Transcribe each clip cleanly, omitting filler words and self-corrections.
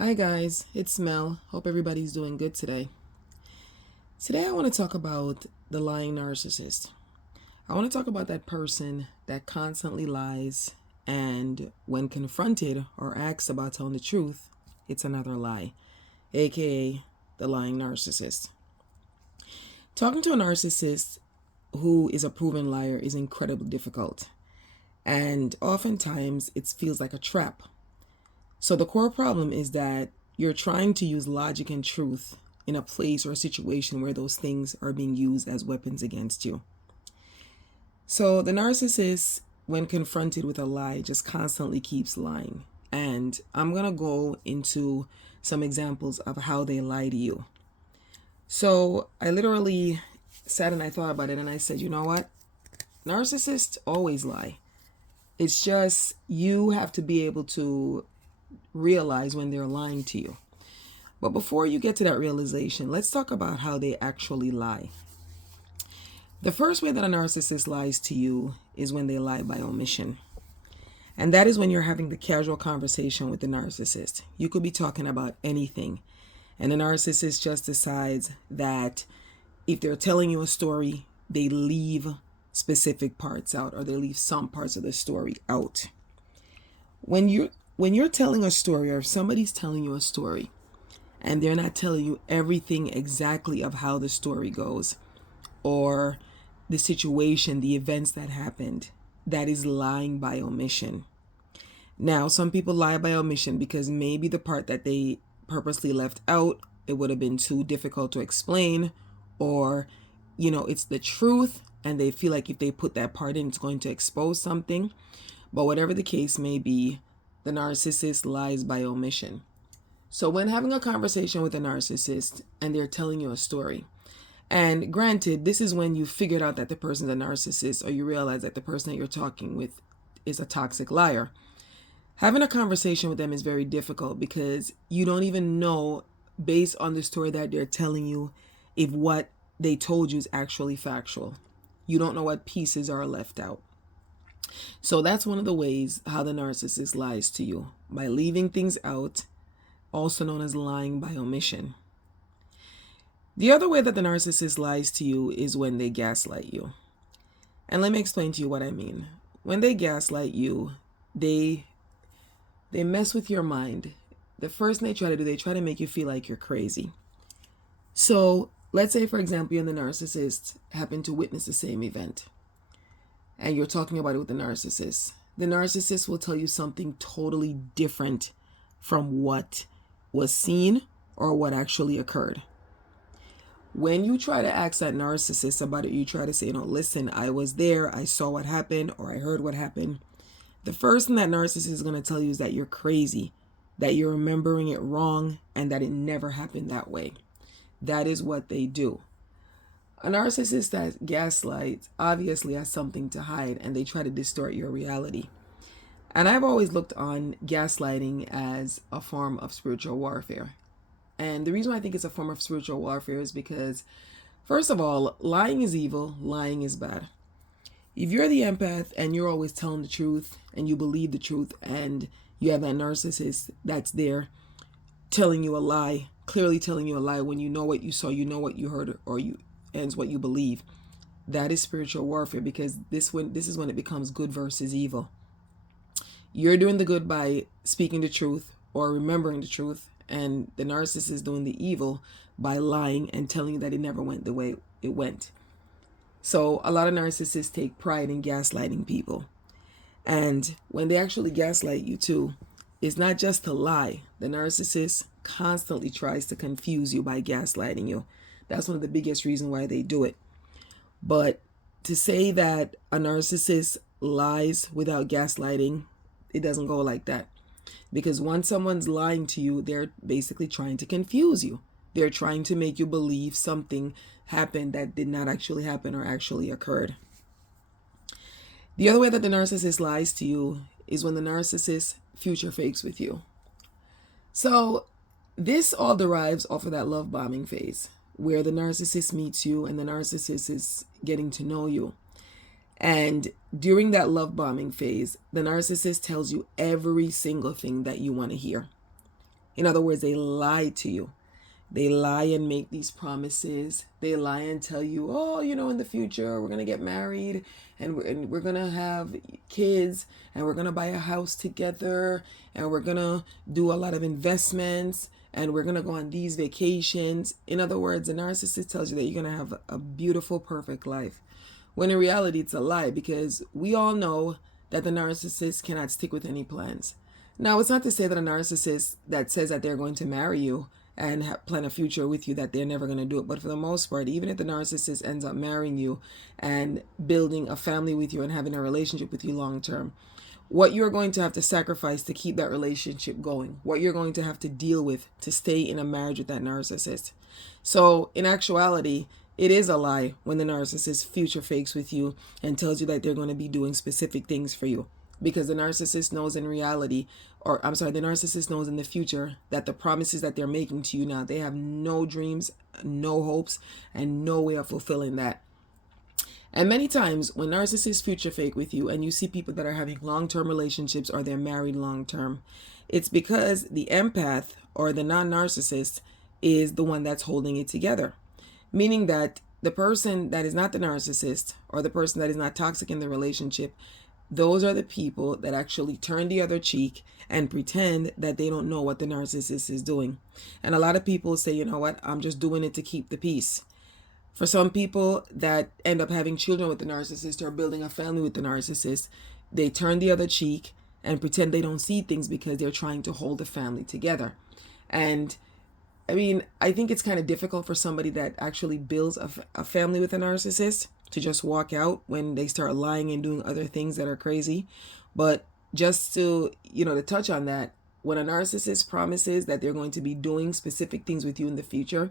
Hi guys, it's Mel. Hope everybody's doing good today. Today I want to talk about the lying narcissist. I want to talk about that person that constantly lies and when confronted or asked about telling the truth, it's another lie, aka the lying narcissist. Talking to a narcissist who is a proven liar is incredibly difficult, and oftentimes it feels like a trap. So the core problem is that you're trying to use logic and truth in a place or a situation where those things are being used as weapons against you. So the narcissist, when confronted with a lie, just constantly keeps lying. And I'm going to go into some examples of how they lie to you. So I literally sat and I thought about it and I said, you know what? Narcissists always lie. It's just you have to be able to realize when they're lying to you. But before you get to that realization, let's talk about how they actually lie. The first way that a narcissist lies to you is when they lie by omission. And that is when you're having the casual conversation with the narcissist. You could be talking about anything, and the narcissist just decides that if they're telling you a story, they leave specific parts out, or they leave some parts of the story out. When you're telling a story, or if somebody's telling you a story and they're not telling you everything exactly of how the story goes or the situation, the events that happened, that is lying by omission. Now, some people lie by omission because maybe the part that they purposely left out, it would have been too difficult to explain, or it's the truth and they feel like if they put that part in, it's going to expose something. But whatever the case may be, the narcissist lies by omission. So when having a conversation with a narcissist and they're telling you a story, and granted, this is when you figured out that the person's a narcissist, or you realize that the person that you're talking with is a toxic liar. Having a conversation with them is very difficult because you don't even know, based on the story that they're telling you, if what they told you is actually factual. You don't know what pieces are left out. So that's one of the ways how the narcissist lies to you, by leaving things out, also known as lying by omission. The other way that the narcissist lies to you is when they gaslight you. And let me explain to you what I mean. When they gaslight you, they mess with your mind. The first thing they try to do, they try to make you feel like you're crazy. So let's say, for example, you and the narcissist happen to witness the same event, and you're talking about it with the narcissist. The narcissist will tell you something totally different from what was seen or what actually occurred. When you try to ask that narcissist about it, you try to say, listen, I was there, I saw what happened, or I heard what happened. The first thing that narcissist is going to tell you is that you're crazy, that you're remembering it wrong, and that it never happened that way. That is what they do. A narcissist that gaslights obviously has something to hide, and they try to distort your reality. And I've always looked on gaslighting as a form of spiritual warfare. And the reason why I think it's a form of spiritual warfare is because, first of all, lying is evil, lying is bad. If you're the empath and you're always telling the truth and you believe the truth, and you have that narcissist that's there telling you a lie, clearly telling you a lie when you know what you saw, you know what you heard, or ends what you believe, that is spiritual warfare, because this is when it becomes good versus evil. You're doing the good by speaking the truth or remembering the truth, and the narcissist is doing the evil by lying and telling you that it never went the way it went. So a lot of narcissists take pride in gaslighting people. And when they actually gaslight you too, it's not just to lie. The narcissist constantly tries to confuse you by gaslighting you. That's one of the biggest reasons why they do it. But to say that a narcissist lies without gaslighting, it doesn't go like that. Because once someone's lying to you, they're basically trying to confuse you. They're trying to make you believe something happened that did not actually happen or actually occurred. The other way that the narcissist lies to you is when the narcissist future fakes with you. So this all derives off of that love bombing phase, where the narcissist meets you and the narcissist is getting to know you. And during that love bombing phase, the narcissist tells you every single thing that you want to hear. In other words, they lie to you. They lie and make these promises. They lie and tell you, oh, in the future, we're going to get married and we're going to have kids and we're going to buy a house together and we're going to do a lot of investments and we're going to go on these vacations. In other words, the narcissist tells you that you're going to have a beautiful, perfect life. When in reality, it's a lie, because we all know that the narcissist cannot stick with any plans. Now, it's not to say that a narcissist that says that they're going to marry you and plan a future with you, that they're never going to do it. But for the most part, even if the narcissist ends up marrying you and building a family with you and having a relationship with you long term, what you're going to have to sacrifice to keep that relationship going, what you're going to have to deal with to stay in a marriage with that narcissist. So in actuality, it is a lie when the narcissist future fakes with you and tells you that they're going to be doing specific things for you. Because the narcissist knows in reality, the narcissist knows in the future that the promises that they're making to you now, they have no dreams, no hopes, and no way of fulfilling that. And many times when narcissists future fake with you and you see people that are having long-term relationships or they're married long-term, it's because the empath or the non-narcissist is the one that's holding it together. Meaning that the person that is not the narcissist or the person that is not toxic in the relationship, those are the people that actually turn the other cheek and pretend that they don't know what the narcissist is doing. And a lot of people say, you know what, I'm just doing it to keep the peace. For some people that end up having children with the narcissist or building a family with the narcissist, they turn the other cheek and pretend they don't see things because they're trying to hold the family together. And I mean, I think it's kind of difficult for somebody that actually builds a family with a narcissist to just walk out when they start lying and doing other things that are crazy. But just to, to touch on that, when a narcissist promises that they're going to be doing specific things with you in the future,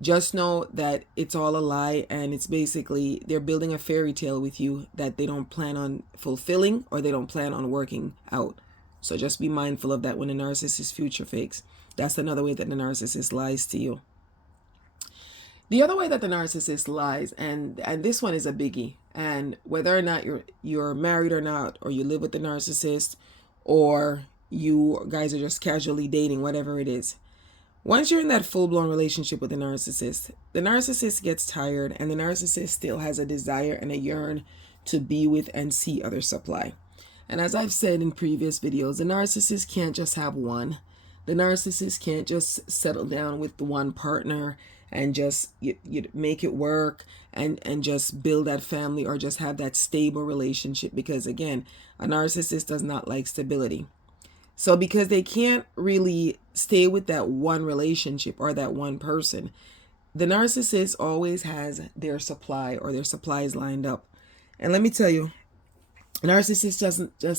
just know that it's all a lie, and it's basically they're building a fairy tale with you that they don't plan on fulfilling or they don't plan on working out. So just be mindful of that when a narcissist future fakes. That's another way that the narcissist lies to you. The other way that the narcissist lies, and this one is a biggie, and whether or not you're married or not, or you live with the narcissist, or you guys are just casually dating, whatever it is, once you're in that full-blown relationship with the narcissist gets tired, and the narcissist still has a desire and a yearn to be with and see other supply. And as I've said in previous videos, the narcissist can't just have one. The narcissist can't just settle down with the one partner and just you make it work and just build that family or just have that stable relationship, because again, a narcissist does not like stability. So because they can't really stay with that one relationship or that one person, the narcissist always has their supply or their supplies lined up. And let me tell you, a narcissist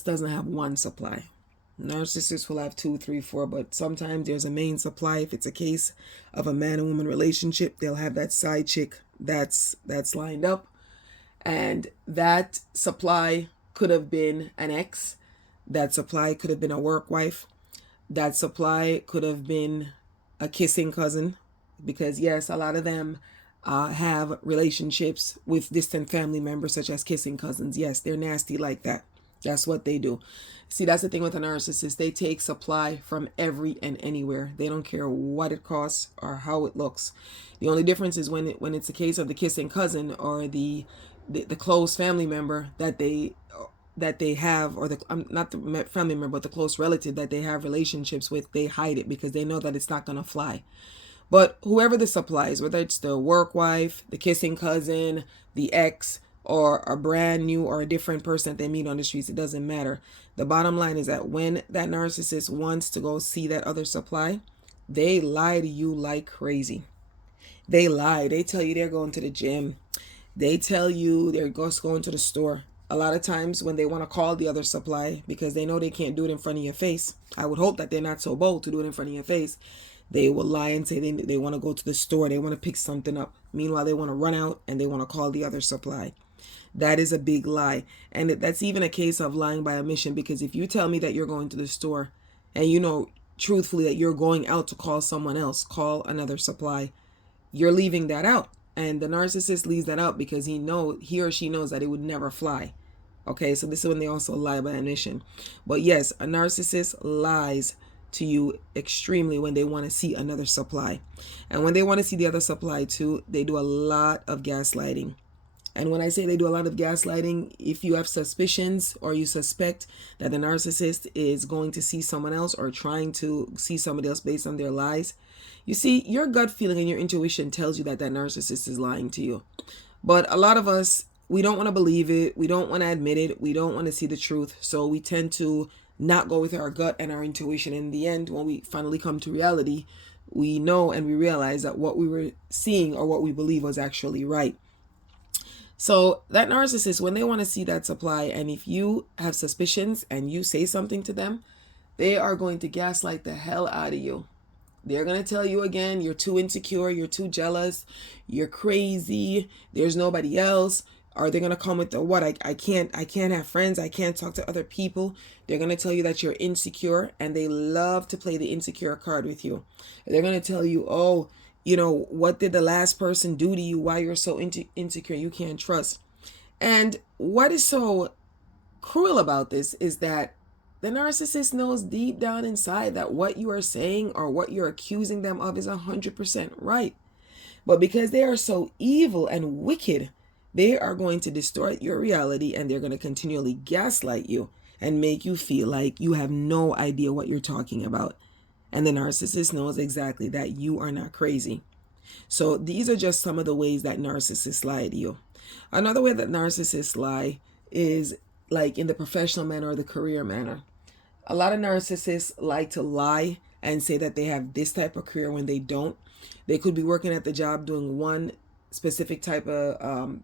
doesn't have one supply. Narcissists will have 2, 3, 4, but sometimes there's a main supply. If it's a case of a man and woman relationship, they'll have that side chick that's lined up. And that supply could have been an ex. That supply could have been a work wife. That supply could have been a kissing cousin, because yes, a lot of them have relationships with distant family members, such as kissing cousins. Yes, they're nasty like that. That's what they do. See, that's the thing with a narcissist. They take supply from every and anywhere. They don't care what it costs or how it looks. The only difference is when it's a case of the kissing cousin or the close family member that they have, or not the family member, but the close relative that they have relationships with. They hide it because they know that it's not going to fly. But whoever the supply is, whether it's the work wife, the kissing cousin, the ex, or a brand new or a different person that they meet on the streets, it doesn't matter. The bottom line is that when that narcissist wants to go see that other supply, they lie to you like crazy. They lie. They tell you they're going to the gym. They tell you they're just going to the store. A lot of times when they want to call the other supply because they know they can't do it in front of your face, I would hope that they're not so bold to do it in front of your face, they will lie and say they want to go to the store, they want to pick something up. Meanwhile, they want to run out and they want to call the other supply. That is a big lie. And that's even a case of lying by omission, because if you tell me that you're going to the store and you know truthfully that you're going out to call someone else, call another supply, you're leaving that out. And the narcissist leaves that out because he or she knows that it would never fly. Okay, so this is when they also lie by omission. But yes, a narcissist lies to you extremely when they want to see another supply. And when they want to see the other supply too, they do a lot of gaslighting. And when I say they do a lot of gaslighting, if you have suspicions or you suspect that the narcissist is going to see someone else or trying to see somebody else based on their lies, you see, your gut feeling and your intuition tells you that that narcissist is lying to you. But a lot of us, we don't want to believe it. We don't want to admit it. We don't want to see the truth. So we tend to not go with our gut and our intuition. In the end, when we finally come to reality, we know and we realize that what we were seeing or what we believe was actually right. So that narcissist, when they want to see that supply, and if you have suspicions and you say something to them, they are going to gaslight the hell out of you. They're going to tell you again, you're too insecure, you're too jealous, you're crazy, there's nobody else. Or they're going to come with the what? I can't have friends, I can't talk to other people. They're going to tell you that you're insecure, and they love to play the insecure card with you. They're going to tell you, oh, what did the last person do to you? Why you're so insecure, you can't trust. And what is so cruel about this is that the narcissist knows deep down inside that what you are saying or what you're accusing them of is 100% right. But because they are so evil and wicked, they are going to distort your reality, and they're going to continually gaslight you and make you feel like you have no idea what you're talking about. And the narcissist knows exactly that you are not crazy. So these are just some of the ways that narcissists lie to you. Another way that narcissists lie is like in the professional manner or the career manner. A lot of narcissists like to lie and say that they have this type of career when they don't. They could be working at the job doing one specific type of,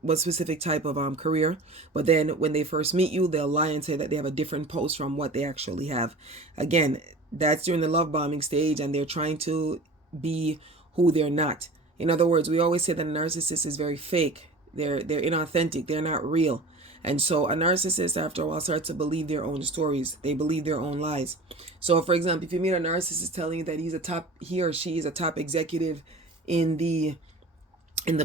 one specific type of career, but then when they first meet you, they'll lie and say that they have a different post from what they actually have. Again, that's during the love bombing stage, and they're trying to be who they're not. In other words, we always say that a narcissist is very fake. They're inauthentic. They're not real. And so a narcissist, after a while, starts to believe their own stories. They believe their own lies. So, for example, if you meet a narcissist telling you that he or she is a top executive in the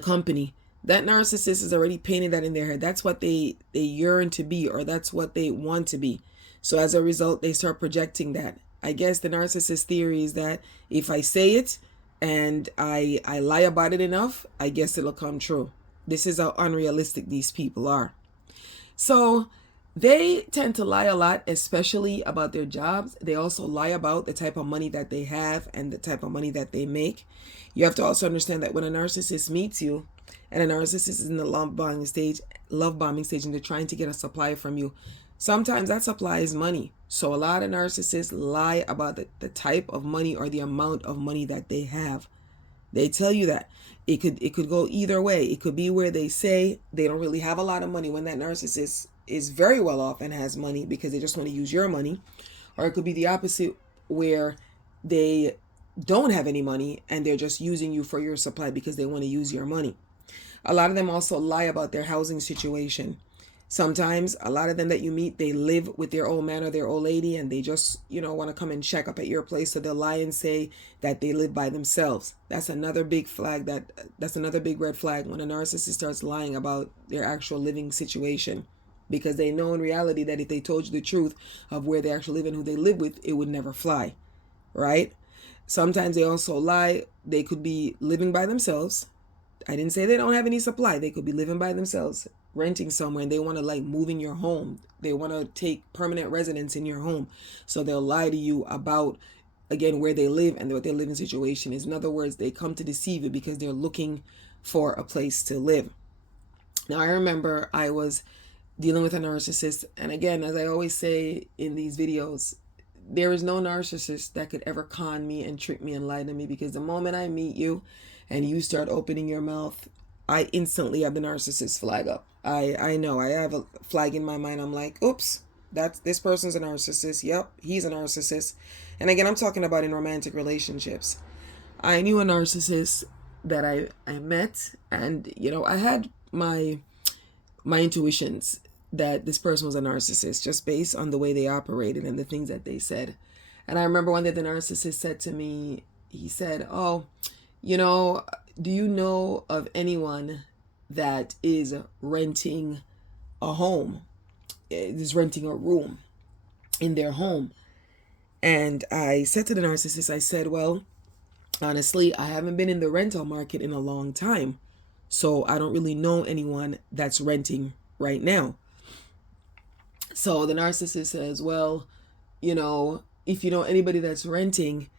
company, that narcissist is already painted that in their head. That's what they yearn to be, or that's what they want to be. So as a result, they start projecting that. I guess the narcissist theory is that if I say it and I lie about it enough, I guess it'll come true. This is how unrealistic these people are. So they tend to lie a lot, especially about their jobs. They also lie about the type of money that they have and the type of money that they make. You have to also understand that when a narcissist meets you, and a narcissist is in the love bombing stage, and they're trying to get a supply from you, sometimes that supply is money. So a lot of narcissists lie about the type of money or the amount of money that they have. They tell you that. It could go either way. It could be where they say they don't really have a lot of money when that narcissist is very well off and has money because they just want to use your money. Or it could be the opposite, where they don't have any money and they're just using you for your supply because they want to use your money. A lot of them also lie about their housing situation. Sometimes a lot of them that you meet, they live with their old man or their old lady, and they just, want to come and check up at your place. So they'll lie and say that they live by themselves. That's another big flag. That's another big red flag when a narcissist starts lying about their actual living situation, because they know in reality that if they told you the truth of where they actually live and who they live with, it would never fly, right? Sometimes they also lie. They could be living by themselves. I didn't say they don't have any supply. They could be living by themselves, renting somewhere, and they want to move in your home. They want to take permanent residence in your home. So they'll lie to you about, again, where they live and what their living situation is. In other words, they come to deceive you because they're looking for a place to live. Now, I remember I was dealing with a narcissist. And again, as I always say in these videos, there is no narcissist that could ever con me and trick me and lie to me, because the moment I meet you and you start opening your mouth, I instantly have the narcissist flag up. I know I have a flag in my mind. I'm like, oops, this person's a narcissist. Yep, he's a narcissist. And again, I'm talking about in romantic relationships. I knew a narcissist that I met, and I had my intuitions that this person was a narcissist just based on the way they operated and the things that they said. And I remember one day the narcissist said to me, he said, oh, do you know of anyone that is renting a home, is renting a room in their home? And I said to the narcissist, I said, well, honestly, I haven't been in the rental market in a long time. So I don't really know anyone that's renting right now. So the narcissist says, well, if you know anybody that's renting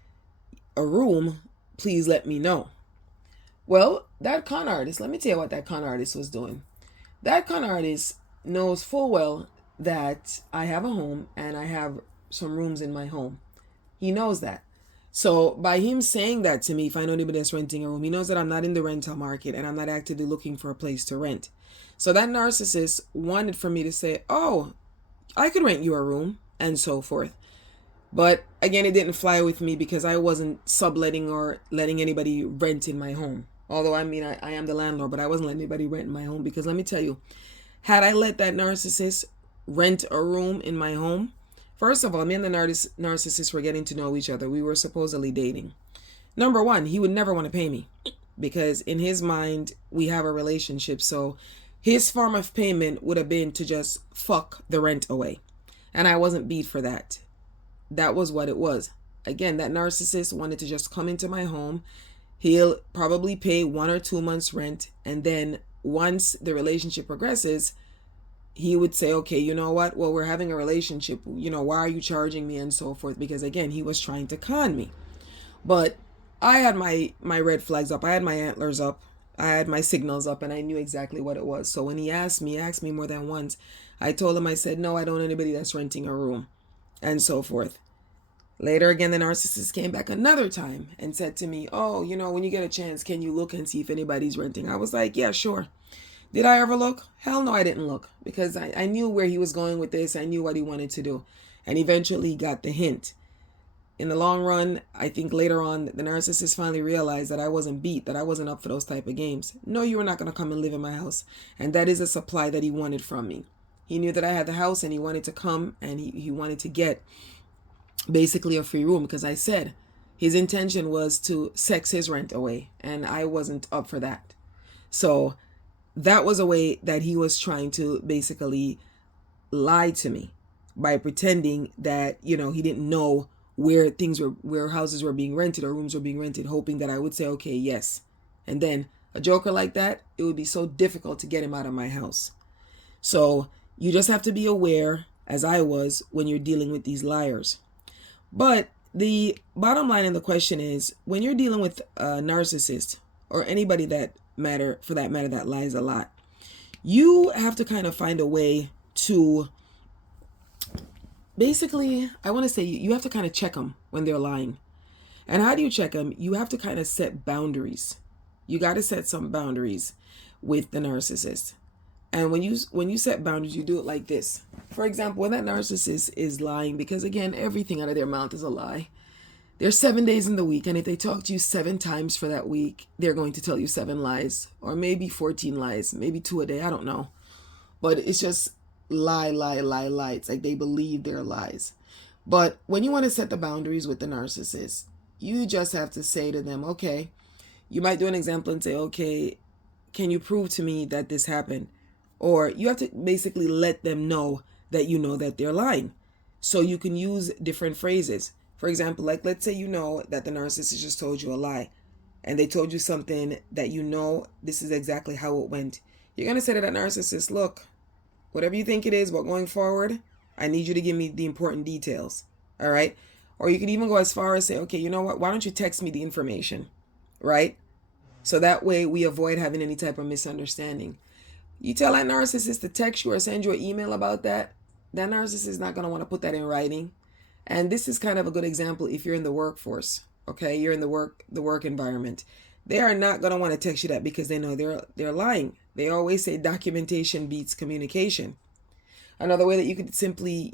a room, please let me know. Well, that con artist, let me tell you what that con artist was doing. That con artist knows full well that I have a home and I have some rooms in my home. He knows that. So by him saying that to me, if I know anybody that's renting a room, he knows that I'm not in the rental market and I'm not actively looking for a place to rent. So that narcissist wanted for me to say, oh, I could rent you a room and so forth. But again, it didn't fly with me because I wasn't subletting or letting anybody rent in my home. Although, I mean, I am the landlord, but I wasn't letting anybody rent in my home because let me tell you, had I let that narcissist rent a room in my home, first of all, me and the narcissist were getting to know each other. We were supposedly dating. Number one, he would never want to pay me because in his mind, we have a relationship. So his form of payment would have been to just fuck the rent away. And I wasn't beat for that. That was what it was. Again, that narcissist wanted to just come into my home. He'll probably pay 1 or 2 months rent. And then once the relationship progresses, he would say, okay, you know what? Well, we're having a relationship. Why are you charging me and so forth? Because again, he was trying to con me. But I had my red flags up. I had my antlers up. I had my signals up and I knew exactly what it was. So when he asked me more than once, I told him, I said, no, I don't know anybody that's renting a room and so forth. Later again, the narcissist came back another time and said to me, oh, when you get a chance, can you look and see if anybody's renting? I was like, yeah, sure. Did I ever look? Hell no, I didn't look because I knew where he was going with this. I knew what he wanted to do and eventually got the hint. In the long run, I think later on, the narcissist finally realized that I wasn't beat, that I wasn't up for those type of games. No, you were not going to come and live in my house. And that is a supply that he wanted from me. He knew that I had the house and he wanted to come and he wanted to get basically a free room because I said his intention was to sex his rent away and I wasn't up for that. So that was a way that he was trying to basically lie to me by pretending that, he didn't know where houses were being rented or rooms were being rented, hoping that I would say, okay, yes. And then a joker like that, it would be so difficult to get him out of my house. So you just have to be aware, as I was, when you're dealing with these liars. But the bottom line in the question is, when you're dealing with a narcissist or anybody that lies a lot, you have to kind of find a way to basically, I want to say you have to kind of check them when they're lying. And how do you check them? You have to kind of set boundaries. You got to set some boundaries with the narcissist. And when you set boundaries, you do it like this. For example, when that narcissist is lying, because again, everything out of their mouth is a lie. There's 7 days in the week, and if they talk to you 7 times for that week, they're going to tell you 7 lies, or maybe 14 lies, maybe 2 a day, I don't know. But it's just lie. It's like they believe their lies. But when you want to set the boundaries with the narcissist, you just have to say to them, okay, you might do an example and say, okay, can you prove to me that this happened? Or you have to basically let them know that you know that they're lying. So you can use different phrases. For example, like let's say you know that the narcissist just told you a lie and they told you something that this is exactly how it went. You're going to say to that narcissist, look, whatever you think it is, but going forward, I need you to give me the important details. All right? Or you can even go as far as say, okay, you know what? Why don't you text me the information? Right? So that way we avoid having any type of misunderstanding. You tell that narcissist to text you or send you an email about that narcissist is not going to want to put that in writing. And this is kind of a good example if you're in the workforce, okay? You're in the work environment. They are not going to want to text you that because they know they're lying. They always say documentation beats communication. Another way that you could simply,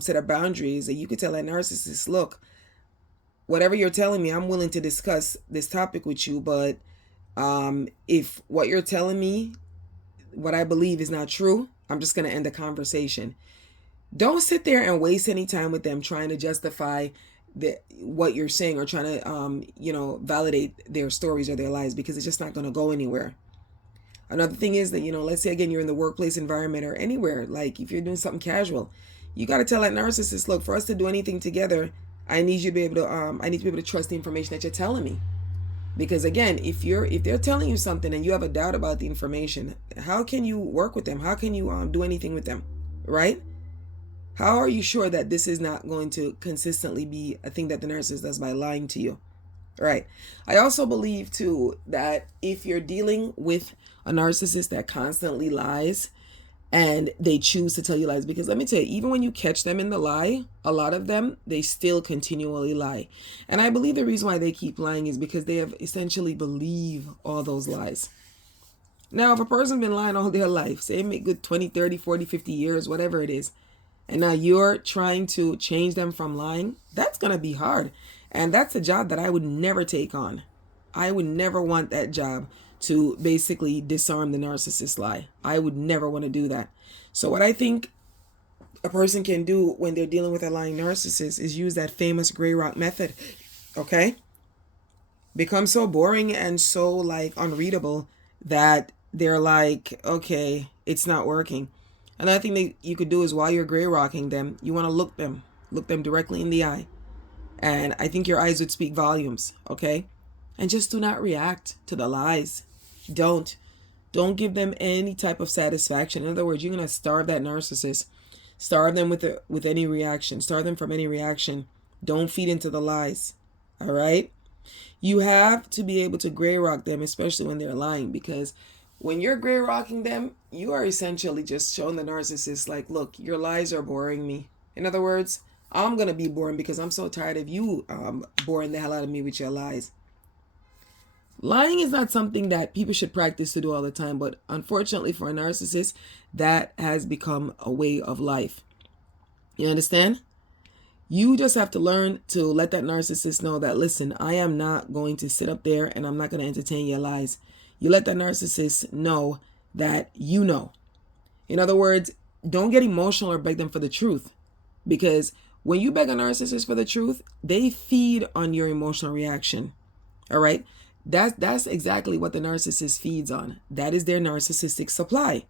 set up boundaries, that you could tell that narcissist, look, whatever you're telling me, I'm willing to discuss this topic with you, but if what you're telling me, what I believe is not true, I'm just going to end the conversation. Don't sit there and waste any time with them trying to justify what you're saying or trying to, validate their stories or their lies because it's just not going to go anywhere. Another thing is that, let's say again, you're in the workplace environment or anywhere, like if you're doing something casual, you got to tell that narcissist, look, for us to do anything together, I need you to be able to I need to be able to trust the information that you're telling me. Because again, if they're telling you something and you have a doubt about the information, how can you work with them? How can you do anything with them? Right? How are you sure that this is not going to consistently be a thing that the narcissist does by lying to you? Right. I also believe too that if you're dealing with a narcissist that constantly lies and they choose to tell you lies, because let me tell you, even when you catch them in the lie, a lot of them, they still continually lie. And I believe the reason why they keep lying is because they have essentially believe all those lies. Now, if a person's been lying all their life, say make good 20, 30, 40, 50 years, whatever it is, and now you're trying to change them from lying, that's going to be hard. And that's a job that I would never take on. I would never want that job to basically disarm the narcissist lie. I would never want to do that. So what I think a person can do when they're dealing with a lying narcissist is use that famous gray rock method. Okay? Become so boring and so like unreadable that they're like, okay, it's not working. Another thing that you could do is while you're gray rocking them, you want to look them directly in the eye. And I think your eyes would speak volumes, okay? And just do not react to the lies. Don't give them any type of satisfaction. In other words, you're going to starve that narcissist. Starve them with any reaction. Starve them from any reaction. Don't feed into the lies. All right? You have to be able to gray rock them, especially when they're lying, because when you're gray rocking them, you are essentially just showing the narcissist like, look, your lies are boring me. In other words, I'm going to be boring because I'm so tired of you boring the hell out of me with your lies. Lying is not something that people should practice to do all the time, but unfortunately for a narcissist, that has become a way of life. You understand? You just have to learn to let that narcissist know that, listen, I am not going to sit up there and I'm not going to entertain your lies. You let that narcissist know that you know. In other words, don't get emotional or beg them for the truth. Because when you beg a narcissist for the truth, they feed on your emotional reaction. All right? That's exactly what the narcissist feeds on. That is their narcissistic supply.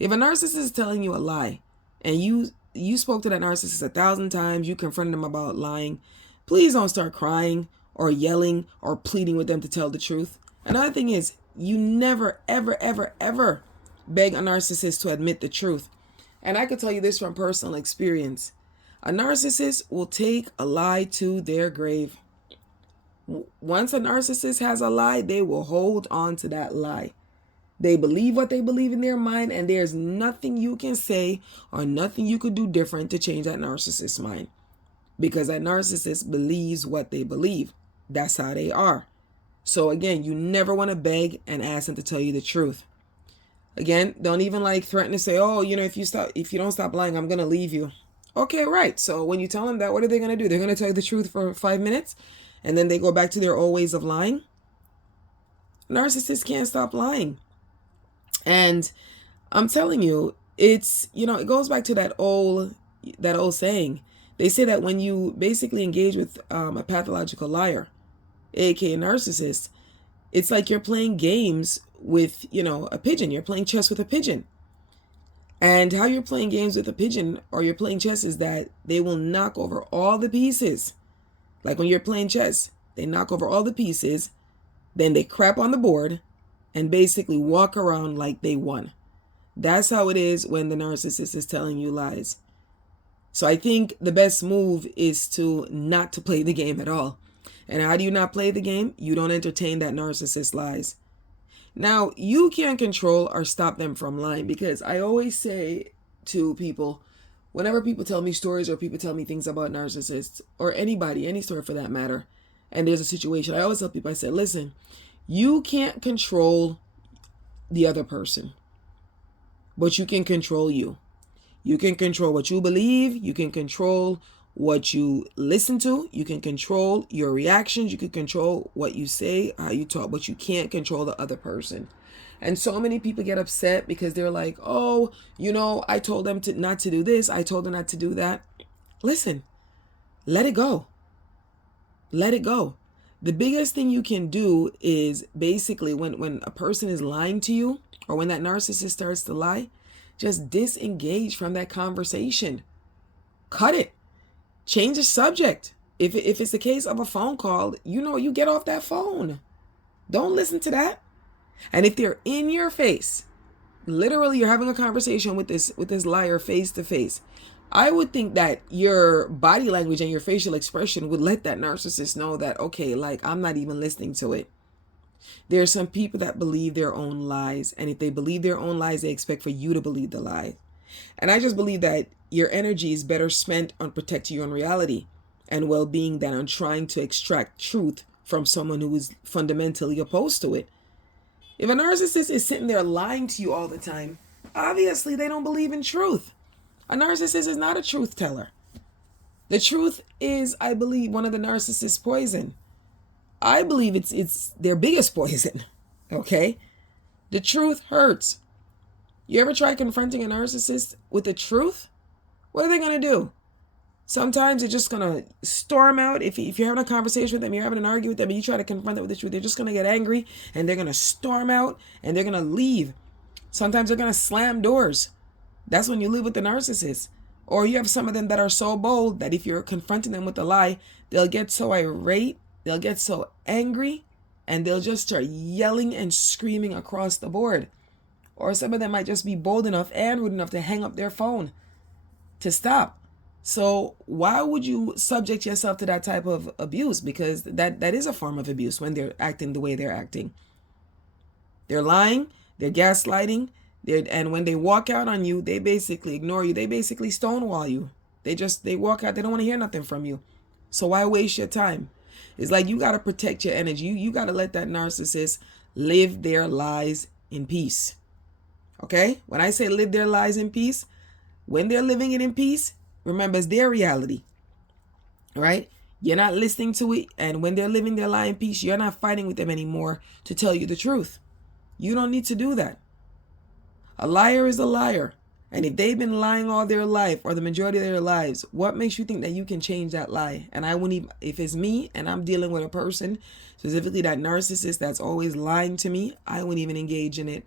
If a narcissist is telling you a lie and you spoke to that narcissist 1,000 times, you confronted them about lying, please don't start crying or yelling or pleading with them to tell the truth. Another thing is, you never, ever, ever, ever beg a narcissist to admit the truth. And I can tell you this from personal experience. A narcissist will take a lie to their grave. Once a narcissist has a lie, they will hold on to that lie. They believe what they believe in their mind, and there's nothing you can say or nothing you could do different to change that narcissist's mind. Because that narcissist believes what they believe. That's how they are. So again, you never want to beg and ask them to tell you the truth. Again, don't even like threaten to say, oh, if you don't stop lying, I'm going to leave you. Okay, right. So when you tell them that, what are they going to do? They're going to tell you the truth for 5 minutes and then they go back to their old ways of lying. Narcissists can't stop lying. And I'm telling you, it's, it goes back to that old saying. They say that when you basically engage with a pathological liar, aka narcissist, it's like you're playing games with, a pigeon. You're playing chess with a pigeon. And how you're playing games with a pigeon or you're playing chess is that they will knock over all the pieces. Like when you're playing chess, they knock over all the pieces, then they crap on the board and basically walk around like they won. That's how it is when the narcissist is telling you lies. So I think the best move is to not to play the game at all. And how do you not play the game? You don't entertain that narcissist lies. Now, you can't control or stop them from lying, because I always say to people, whenever people tell me stories or people tell me things about narcissists or anybody, any story for that matter, and there's a situation, I always tell people, I say, listen, you can't control the other person, but you can control you. You can control what you believe. You can control what you listen to. You can control your reactions. You can control what you say, how you talk, but you can't control the other person. And so many people get upset because they're like, oh, I told them not to do this. I told them not to do that. Listen, let it go. Let it go. The biggest thing you can do is basically when a person is lying to you or when that narcissist starts to lie, just disengage from that conversation. Cut it. Change the subject. If it's the case of a phone call, you get off that phone. Don't listen to that. And if they're in your face, literally you're having a conversation with this liar face to face, I would think that your body language and your facial expression would let that narcissist know that, okay, like, I'm not even listening to it. There are some people that believe their own lies, and if they believe their own lies, they expect for you to believe the lie. And I just believe that your energy is better spent on protecting your own reality and well-being than on trying to extract truth from someone who is fundamentally opposed to it. If a narcissist is sitting there lying to you all the time, obviously they don't believe in truth. A narcissist is not a truth teller. The truth is, I believe, one of the narcissist's poison. I believe it's their biggest poison. Okay? The truth hurts. You ever try confronting a narcissist with the truth? What are they going to do? Sometimes they're just going to storm out. If you're having a conversation with them, you're having an argument with them, and you try to confront them with the truth, they're just going to get angry, and they're going to storm out, and they're going to leave. Sometimes they're going to slam doors. That's when you live with the narcissist. Or you have some of them that are so bold that if you're confronting them with a lie, they'll get so irate, they'll get so angry, and they'll just start yelling and screaming across the board. Or some of them might just be bold enough and rude enough to hang up their phone to stop. So why would you subject yourself to that type of abuse? Because that is a form of abuse when they're acting the way they're acting. They're lying, they're gaslighting, and when they walk out on you, they basically ignore you. They basically stonewall you. They walk out, they don't want to hear nothing from you. So why waste your time? It's like you got to protect your energy. You got to let that narcissist live their lies in peace. Okay? When I say live their lies in peace, when they're living it in peace, remember, it's their reality. Right? You're not listening to it. And when they're living their lie in peace, you're not fighting with them anymore to tell you the truth. You don't need to do that. A liar is a liar. And if they've been lying all their life or the majority of their lives, what makes you think that you can change that lie? And I wouldn't even, if it's me and I'm dealing with a person, specifically that narcissist that's always lying to me, I wouldn't even engage in it.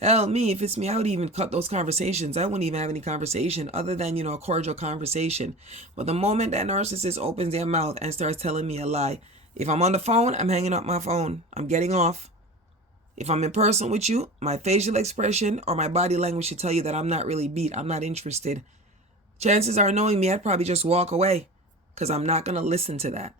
Hell, me, if it's me, I would even cut those conversations. I wouldn't even have any conversation other than, a cordial conversation. But the moment that narcissist opens their mouth and starts telling me a lie, if I'm on the phone, I'm hanging up my phone. I'm getting off. If I'm in person with you, my facial expression or my body language should tell you that I'm not really beat. I'm not interested. Chances are, knowing me, I'd probably just walk away because I'm not going to listen to that.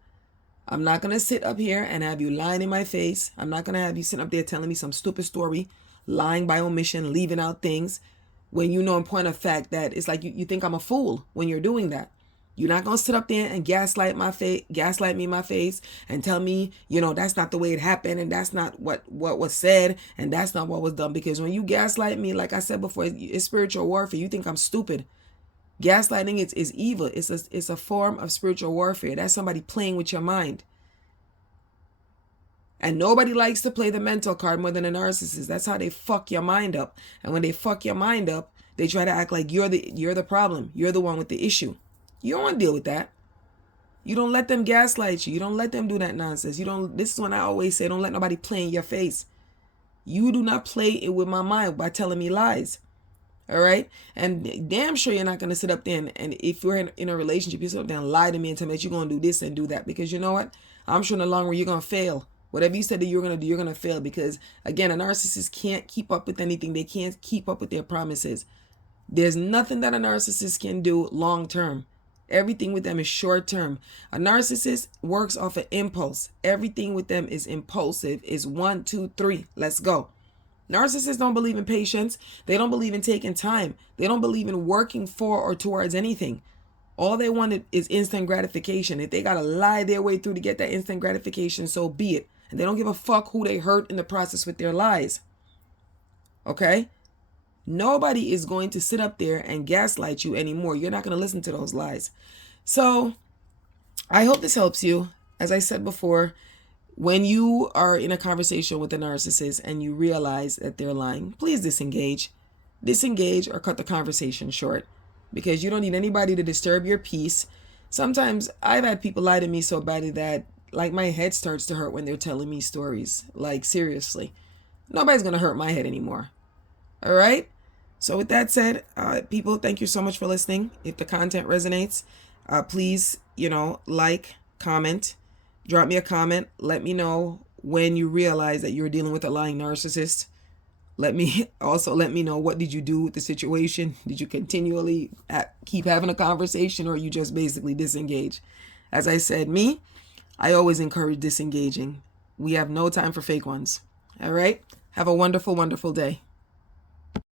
I'm not going to sit up here and have you lying in my face. I'm not going to have you sitting up there telling me some stupid story, lying by omission, leaving out things when you know in point of fact that it's like you think I'm a fool when you're doing that. You're not going to sit up there and gaslight me in my face and tell me, that's not the way it happened and that's not what was said and that's not what was done. Because when you gaslight me, like I said before, it's spiritual warfare. You think I'm stupid. Gaslighting is evil. It's a form of spiritual warfare. That's somebody playing with your mind. And nobody likes to play the mental card more than a narcissist. That's how they fuck your mind up. And when they fuck your mind up, they try to act like you're the problem. You're the one with the issue. You don't want to deal with that. You don't let them gaslight you. You don't let them do that nonsense. This is when I always say, don't let nobody play in your face. You do not play it with my mind by telling me lies. All right? And damn sure you're not going to sit up there and if we're in a relationship, you sit up there and lie to me and tell me that you're going to do this and do that. Because you know what? I'm sure in the long run you're going to fail. Whatever you said that you're going to do, you're going to fail. Because again, a narcissist can't keep up with anything. They can't keep up with their promises. There's nothing that a narcissist can do long term. Everything with them is short term. A narcissist works off of impulse. Everything with them is impulsive. Is 1, 2, 3. Let's go. Narcissists don't believe in patience. They don't believe in taking time. They don't believe in working for or towards anything. All they want is instant gratification. If they got to lie their way through to get that instant gratification, so be it. And they don't give a fuck who they hurt in the process with their lies. Okay? Nobody is going to sit up there and gaslight you anymore. You're not going to listen to those lies. So I hope this helps you. As I said before, when you are in a conversation with a narcissist and you realize that they're lying, please disengage. Disengage or cut the conversation short because you don't need anybody to disturb your peace. Sometimes I've had people lie to me so badly that like my head starts to hurt when they're telling me stories. Like seriously, nobody's going to hurt my head anymore. All right. So with that said, people, thank you so much for listening. If the content resonates, please like, comment, drop me a comment. Let me know when you realize that you're dealing with a lying narcissist. Let me know, what did you do with the situation? Did you continually keep having a conversation, or you just basically disengage? As I said, I always encourage disengaging. We have no time for fake ones. All right? Have a wonderful, wonderful day.